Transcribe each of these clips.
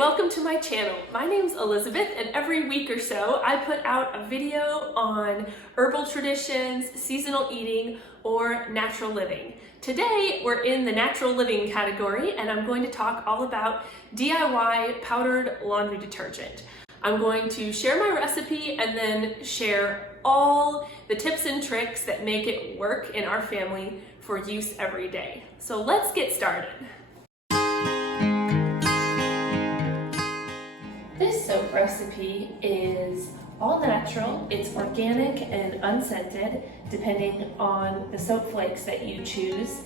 welcome to my channel. My name's Elizabeth, and every week or so I put out a video on herbal traditions, seasonal eating, or natural living. Today we're in the natural living category, and I'm going to talk all about DIY powdered laundry detergent. I'm going to share my recipe and then share all the tips and tricks that make it work in our family for use every day. So let's get started. This soap recipe is all natural, it's organic and unscented, depending on the soap flakes that you choose,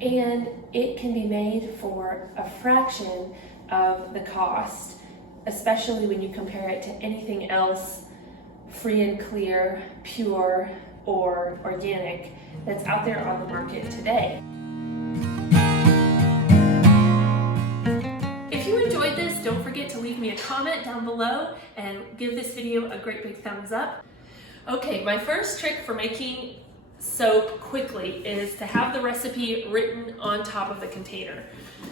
and it can be made for a fraction of the cost, especially when you compare it to anything else free and clear, pure, or organic that's out there on the market today. If you enjoyed this, don't forget to leave me a comment down below and give this video a great big thumbs up. Okay, my first trick for making soap quickly is to have the recipe written on top of the container.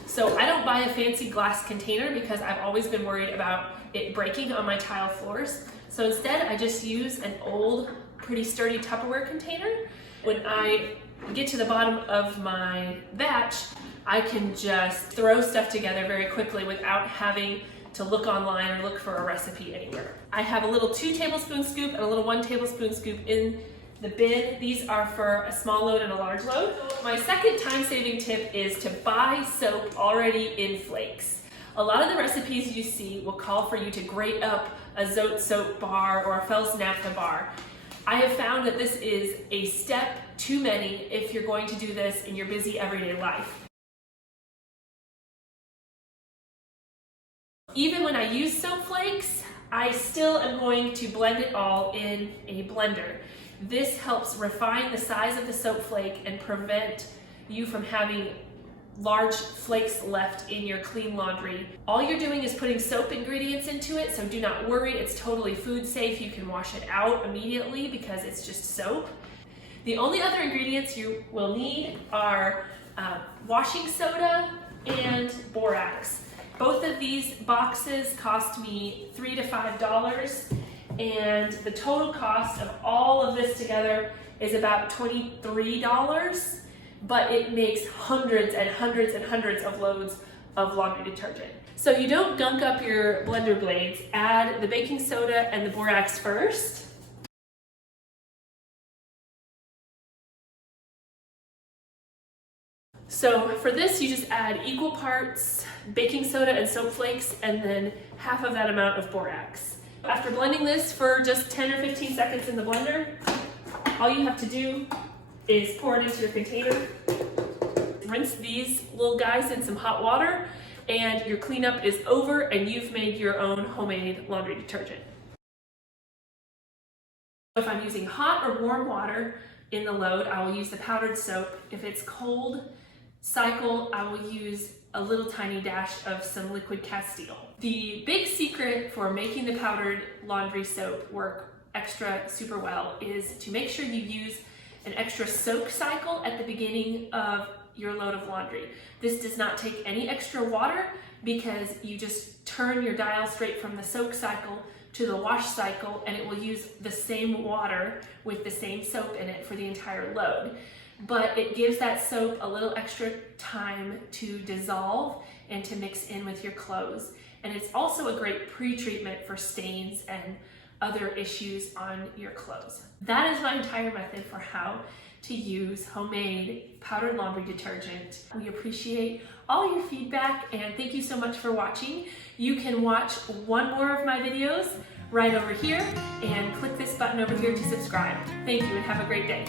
So I don't buy a fancy glass container because I've always been worried about it breaking on my tile floors. So instead I just use an old, pretty sturdy Tupperware container. When I get to the bottom of my batch, I can just throw stuff together very quickly without having to look online or look for a recipe anywhere. I have a little 2 tablespoon scoop and a little 1 tablespoon scoop in the bin. These are for a small load and a large load. My second time-saving tip is to buy soap already in flakes. A lot of the recipes you see will call for you to grate up a Zote soap bar or a Fels naphtha bar. I have found that this is a step too many if you're going to do this in your busy everyday life. Even when I use soap flakes, I still am going to blend it all in a blender. This helps refine the size of the soap flake and prevent you from having large flakes left in your clean laundry. All you're doing is putting soap ingredients into it, so do not worry, it's totally food safe. You can wash it out immediately because it's just soap. The only other ingredients you will need are washing soda and borax. Both of these boxes cost me $3 to $5, and the total cost of all of this together is about $23, but it makes hundreds and hundreds and hundreds of loads of laundry detergent. So you don't gunk up your blender blades. Add the baking soda and the borax first. So for this, you just add equal parts baking soda and soap flakes, and then half of that amount of borax. After blending this for just 10 or 15 seconds in the blender, all you have to do is pour it into your container. Rinse these little guys in some hot water, and your cleanup is over, and you've made your own homemade laundry detergent. If I'm using hot or warm water in the load, I will use the powdered soap. If it's cold cycle, I will use a little tiny dash of some liquid Castile. The big secret for making the powdered laundry soap work super well is to make sure you use an extra soak cycle at the beginning of your load of laundry. This does not take any extra water because you just turn your dial straight from the soak cycle to the wash cycle, and it will use the same water with the same soap in it for the entire load. But it gives that soap a little extra time to dissolve and to mix in with your clothes. And it's also a great pre-treatment for stains and other issues on your clothes. That is my entire method for how to use homemade powdered laundry detergent. We appreciate all your feedback, and thank you so much for watching. You can watch one more of my videos right over here and click this button over here to subscribe. Thank you and have a great day.